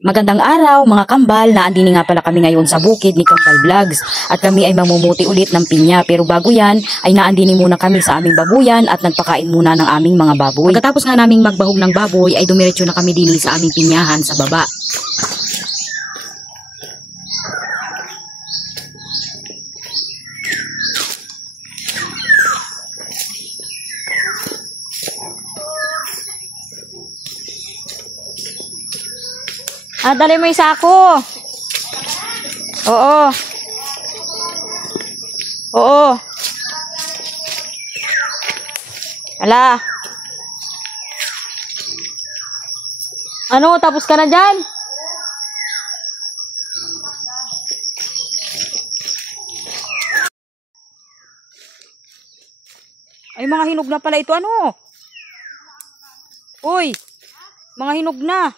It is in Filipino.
Magandang araw mga kambal, naandini nga pala kami ngayon sa bukid ni Kambal Vlogs at kami ay mamumuti ulit ng pinya, pero bago yan ay naandini muna kami sa aming babuyan at nagpakain muna ng aming mga baboy. Pagkatapos nga naming magbahog ng baboy ay dumiretso na kami din sa aming pinyahan sa baba. Dali mo yung sako. Oo. Oo. Ala. Ano, tapos ka na dyan? Ay, mga hinog na pala ito, ano? Uy, mga hinog na.